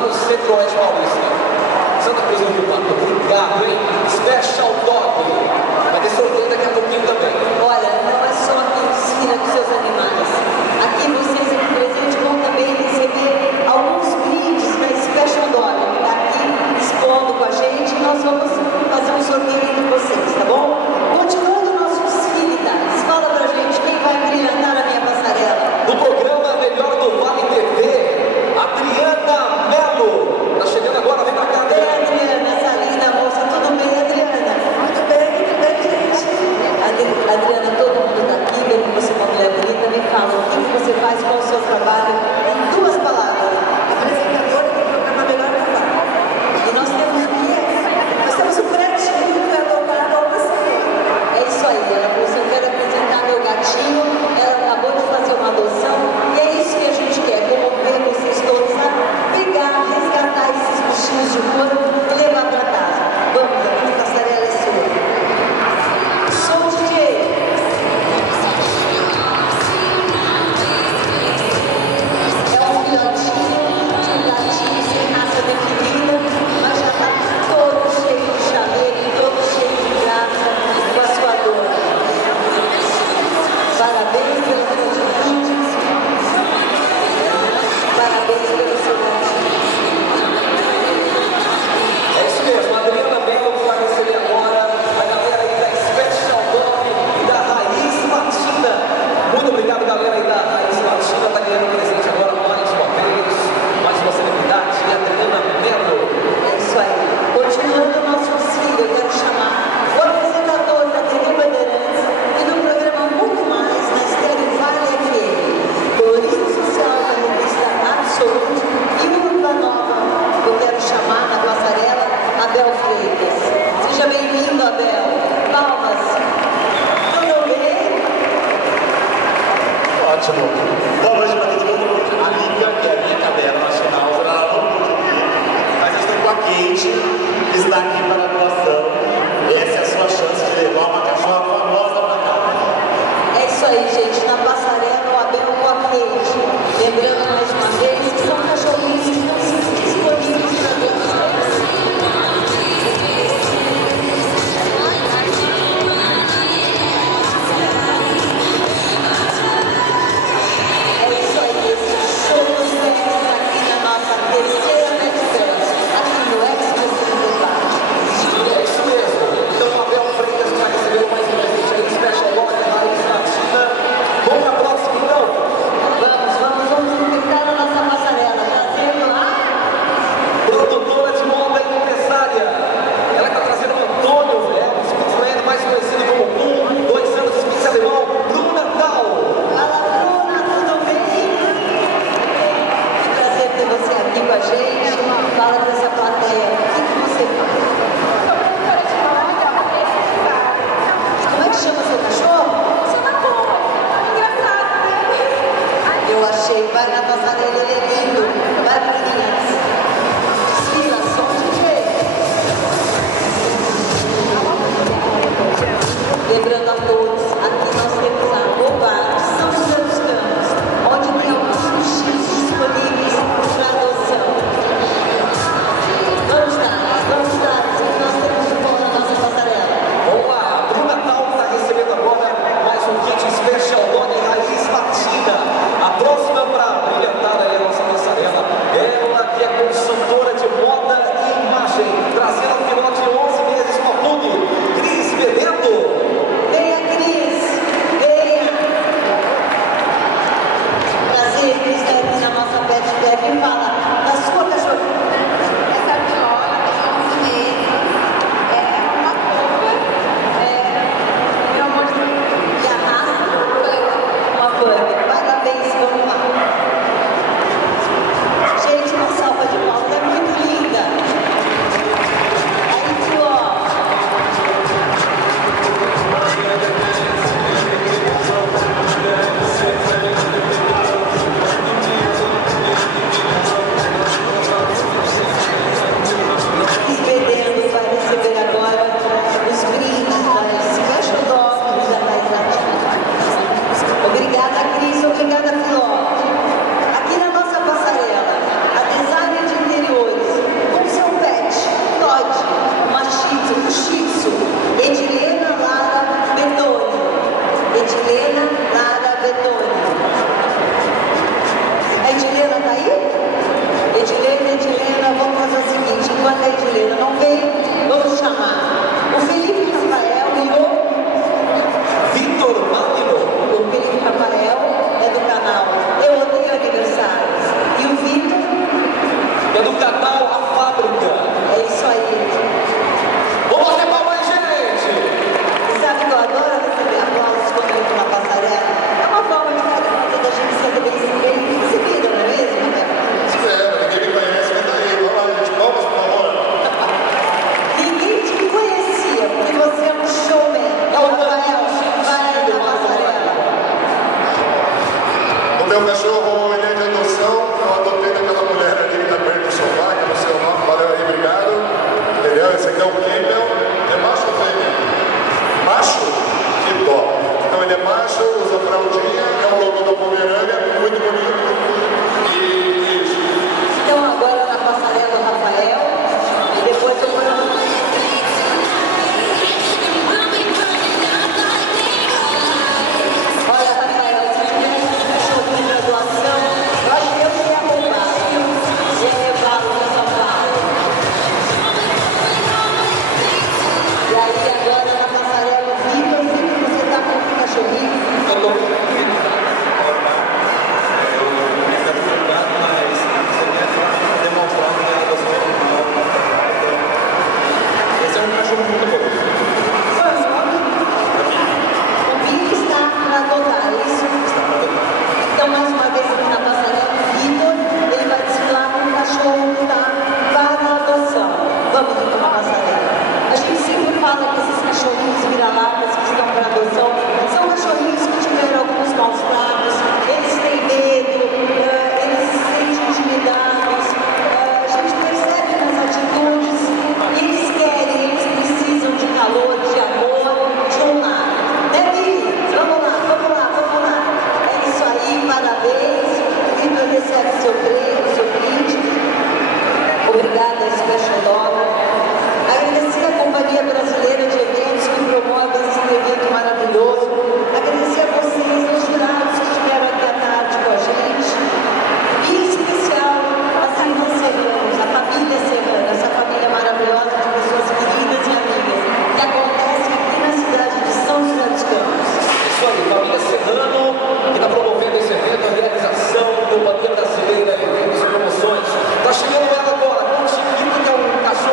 no Centro-Oeste Paulista. Santa Cruz do Rio Pardo. Obrigado, hein? Special Dog. Vai ter sorteio daqui a pouquinho também. Olha, não é só quem ensina com seus animais. Aqui vocês aqui presentes vão também receber alguns brindes da Special Dog, que está aqui expondo com a gente. E nós vamos fazer um sorteio entre vocês, tá bom? Continuando o nosso desfile, Thales, fala pra gente quem vai brilhantar a minha passarela. No programa Melhor do Vale TV, Adriana Melo. Tá chegando agora, vem pra cá. Bem, Adriana, essa linda moça, tudo bem, Adriana? Muito bem, gente. Adriana, todo mundo tá aqui, vendo que você é uma mulher bonita, me fala, o que você faz com o seu trabalho? Em duas palavras. Apresentadora do programa Melhor do Vale. E nós temos um pretinho que vai voltar ao você. É isso aí, ela falou, eu quero apresentar meu gatinho, ela acabou de fazer uma adoção, e é isso que a gente quer, comover vocês todos a pegar, resgatar esses bichinhos de couro e levar para casa. Vamos, a passarela é sua. Sou o DJ. É um filhotinho de um gatinho sem raça definida, mas já está todo cheio de chaveiro, todo cheio de graça com a sua dor. Parabéns pela sua atitude. Parabéns pelo seu gatinho. É isso mesmo, a Adriana Melo vai receber agora a galera aí da Special Dog e da Raiz Latina. Muito obrigado, galera aí da Raiz Latina. Tá ganhando presente agora mais uma vez, mais uma celebridade, a Adriana Melo. É isso aí. Continuando o nosso desfile, eu quero chamar o apresentador da TV Bandeirantes e do programa Muito Mais na Estéreo Vale FM, colorista social da revista Absolute e Urba Nova. Eu quero chamar na passarela Abel Freitas. Seja bem-vindo, Abel. Palmas. Tudo bem? Ótimo. Boa noite para todo mundo. A Lívia, que é a minha cadela nacional, ela não pôde vir, mas eu estou com a Kate, que está aqui para a doação. Essa é a sua chance de levar uma cachorra famosa para casa. É isso aí, gente. Na passarela, o Abel com a Kate. Lembrando mais uma vez que são cachorrinhos que estão disponíveis para doação. É isso aí, esse show dos pets aqui na nossa terceira Medfest, aqui no Expo Center. É isso mesmo. Então, o Abel Freitas vai receber mais um presente aí, Special Dog, Raiz Latina. Vamos para a próxima, então? Vamos enfrentar a nossa passarela. Já temos lá? Produtora de moda e empresária. Ela está trazendo o Antônio Velho, Spitz mais conhecido como 2 anos de Spitz alemão, Bruna Tal. Fala, Bruna, tudo bem? Que prazer ter você aqui com a gente. Fala para essa plateia, o que você faz? Como é que chama seu cachorro? Eu achei, vai na passarela, ele é lindo. Vai, menininhas. Desfila, som DJ. Lembrando a todos, aqui nós temos a Bobar de São José dos Campos, onde tem alguns bichinhos disponíveis para adoção. Vamos dar, que nós temos de bom na nossa passarela. Vamos lá, a Bruna Tal está recebendo agora mais um kit Special Dog Raiz Latina. A próxima para brilhantar aí Festa Nova. Agradecer a Companhia Brasileira de Eventos que promove esse evento maravilhoso. Agradecer a vocês, os jurados que estiveram aqui à tarde com a gente. E em especial as irmãs serranas, a família serrana, essa família maravilhosa de pessoas queridas e amigas, que acontece aqui na cidade de São José dos Campos. Isso aí, família Serrano, que está promovendo esse evento, a realização da Companhia Brasileira de Eventos e Promoções. Está chegando ela agora, com o Chiquito, que é um cachorro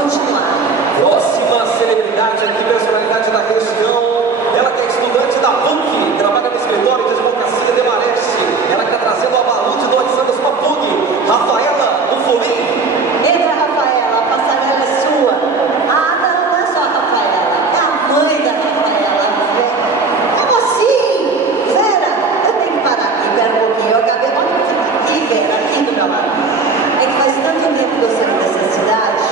continuar. Próxima celebridade aqui, personalidade da região. Ela que é estudante da PUC, trabalha no escritório de advocacia de Mareste. Ela que está trazendo a Balu de Dois Santos para a PUC. Rafaela Ufolim. Entra, Rafaela, a passarela é sua. Ah, não é só a Rafaela, é a mãe da Rafaela. Como assim? Vera, eu tenho que parar aqui, pera um pouquinho. Eu acabei aqui, Vera, aqui do meu lado. É que faz tanto tempo que eu saí dessa cidade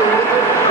tudo.